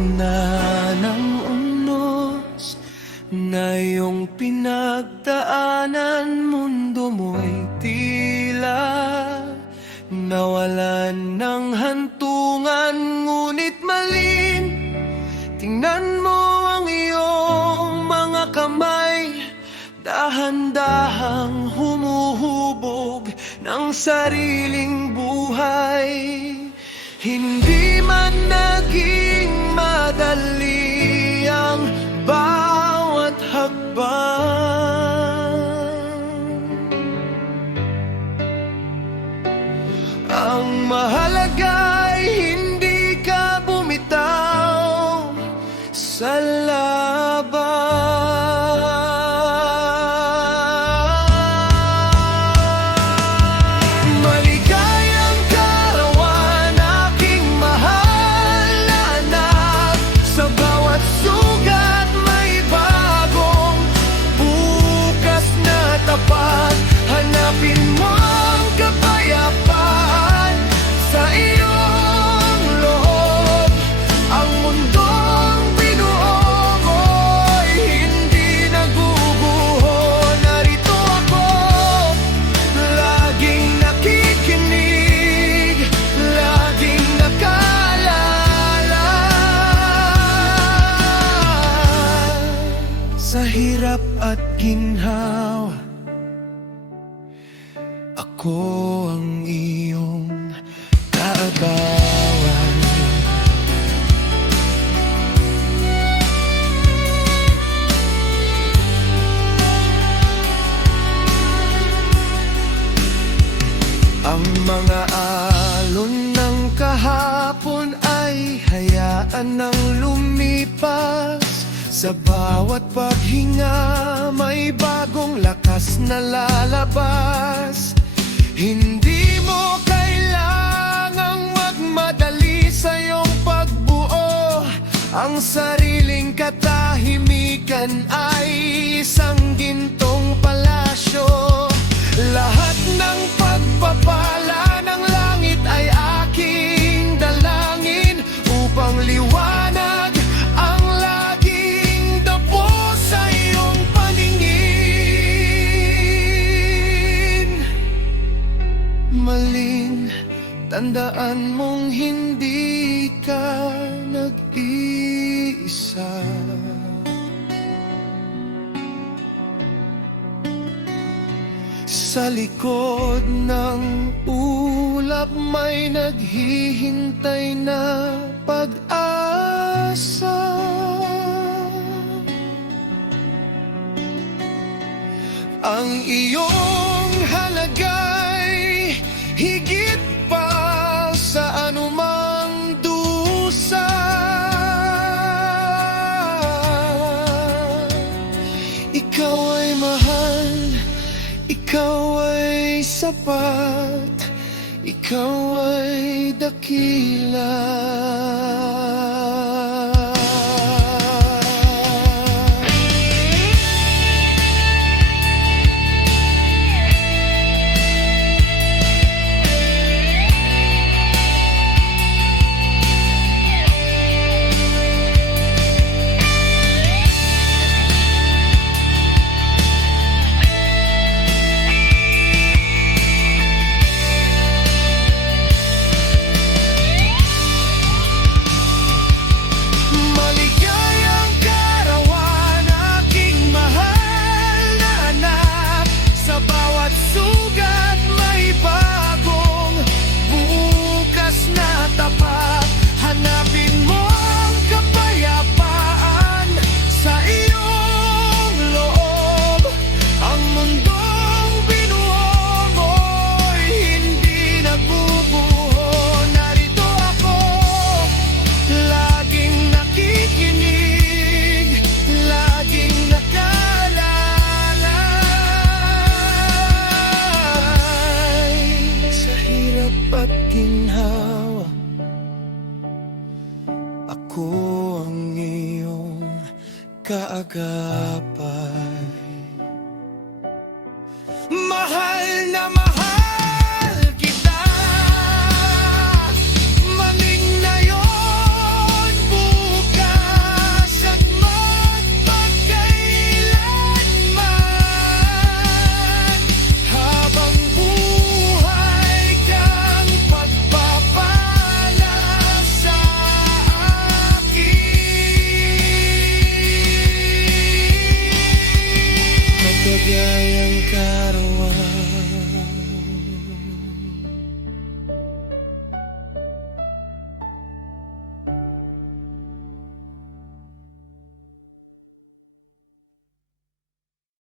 gitna ng unos na iyong pinagdaanan, mundo mo'y tila nawalan ng hantungan. Ngunit malin, tingnan mo ang iyong mga kamay, dahan-dahang humuhubog ng sariling buhay. Hindi man naging madali ang bawat hakbang, ang mahalaga'y hindi ka bumitaw sa laban. Maligayang karawan, aking mahal na anak. Sa bawat sugat may bagong bukas na tapat. Hanapin mo ang kapayapaan sa iyong loob. Ang mundong binuo mo'y hindi naguguho. Narito ako, laging nakikinig, laging nakaalala. Sa hirap at ginhawa, ako ang iyong kaagawan. Ang mga alon ng kahapon ay hayaan ng lumipas. Sa bawat paghinga may bagong lakas na lalabas. Hindi mo kailangang magmadali sa iyong pagbuo. Ang sariling katahimikan ay isang gintong palasyo. Lahat ng pagpapala ng langit ay aking dalangin, upang liwanag ang laging dapo sa iyong paningin. Maling, tandaan mong hindi ka nag-iisa. Sa likod ng ulap may naghihintay na pag-asa. Ang iyong halaga'y higit pa sa anumang dusa. Ikaw ay mahal, ikaw ay sapat, ikaw ay dakila. kaagapay. Mahal na mahal kita, maning na yon bukas. maligayang karawan.